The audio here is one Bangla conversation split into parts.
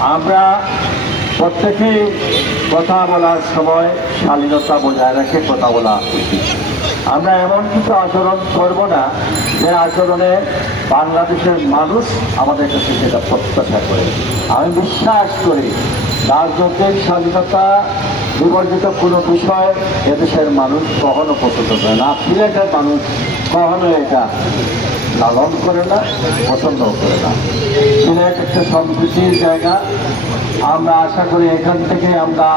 আমরা প্রত্যেকেই কথা বলার সময় শালীনতা বজায় রেখে কথা বলা আমরা এমন কিছু আচরণ করব না, যে আচরণে বাংলাদেশের মানুষ আমাদের কাছে সেটা প্রত্যাশা করে। আমি বিশ্বাস করি, রাজনৈতিক স্বাধীনতা বিবর্জিত কোনো বিষয় এদেশের মানুষ কখনো পছন্দ করে না। সিলেটের মানুষ কখনো এটা লালন করে না পছন্দ করে না। সিলেট একটা সম্প্রীতির জায়গা। আমরা আশা করি এখান থেকে আমরা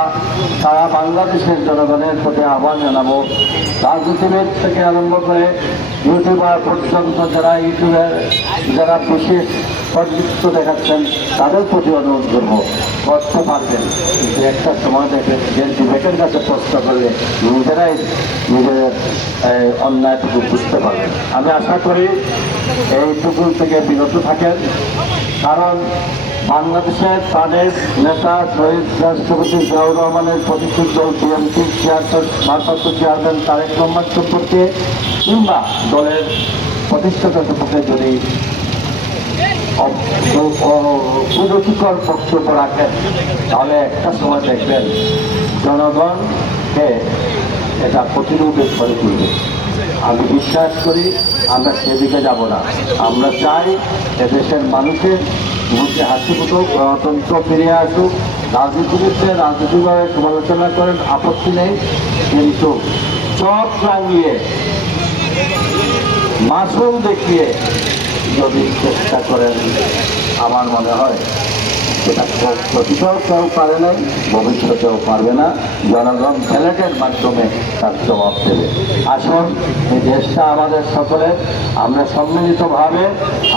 সারা বাংলাদেশের জনগণের প্রতি আহ্বান জানাব। রাজনীতিবিদ থেকে আরম্ভ করে ইউটিউবার পর্যন্ত যারা ইউটিউবের যারা বিশেষ পরিচিত দেখাচ্ছেন, তাদের প্রতি অনুরোধ করব, করতে পারবেন। একটা সময় যে বিবেকের কাছে প্রশ্ন করলে নিজেরাই নিজেদের অন্যায়টুকু বুঝতে পারবেন আমি আশা করি এইটুকু থেকে বিরত থাকেন কারণ বাংলাদেশের তাদের নেতা শহীদ রাষ্ট্রপতি জিয়াউর রহমানের প্রতিষ্ঠিত দল বিএনপি চেয়ারম্যান ভারপ্রাপ্ত চেয়ারম্যান তারেক রহমান সম্পর্কে কিংবা দলের প্রতিষ্ঠাতা সম্পর্কে যদি কুরুচিকর বক্তব্য রাখেন তাহলে একটা সময় দেখবেন জনগণকে এটা প্রতিরোধের করে তুলবে। আমি বিশ্বাস করি আমরা সেদিকে যাব না। আমরা চাই এদেশের মানুষের মুখে হাসি ফুটুক, গণতন্ত্র ফিরে আসুক। রাজনীতিবিদদের রাজনৈতিকভাবে সমালোচনা করেন, আপত্তি নেই। কিন্তু চোখ রাঙিয়ে, মাসুল দেখিয়ে যদি চেষ্টা করেন, আমার মনে হয় সেটা ভাবে কেউ পারে পারবে না। জনগণ মাধ্যমে তার দেশটা আমাদের আমরা সম্মিলিতভাবে,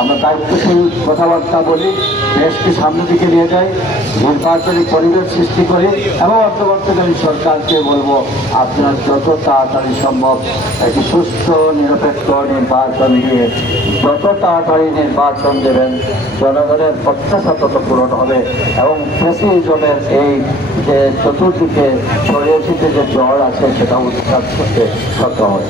আমরা দায়িত্বশীল কথাবার্তা বলি, দেশকে সামনের দিকে নিয়ে যাই। নির্বাচনী পরিবেশ সৃষ্টি করি এবং অন্তর্বর্তীকালীন সরকারকে বলব, আপনার যত তাড়াতাড়ি সম্ভব একটি সুস্থ, নিরপেক্ষ নির্বাচন দিয়ে যত তাড়াতাড়ি নির্বাচন দেবেন, জনগণের প্রত্যাশা তত পূরণ হবে এবং ফেসিজমের এই যে চতুর্দিকে ছড়িয়ে যে জ্বর আছে সেটা উৎখাত করতে সক্ষম হবে।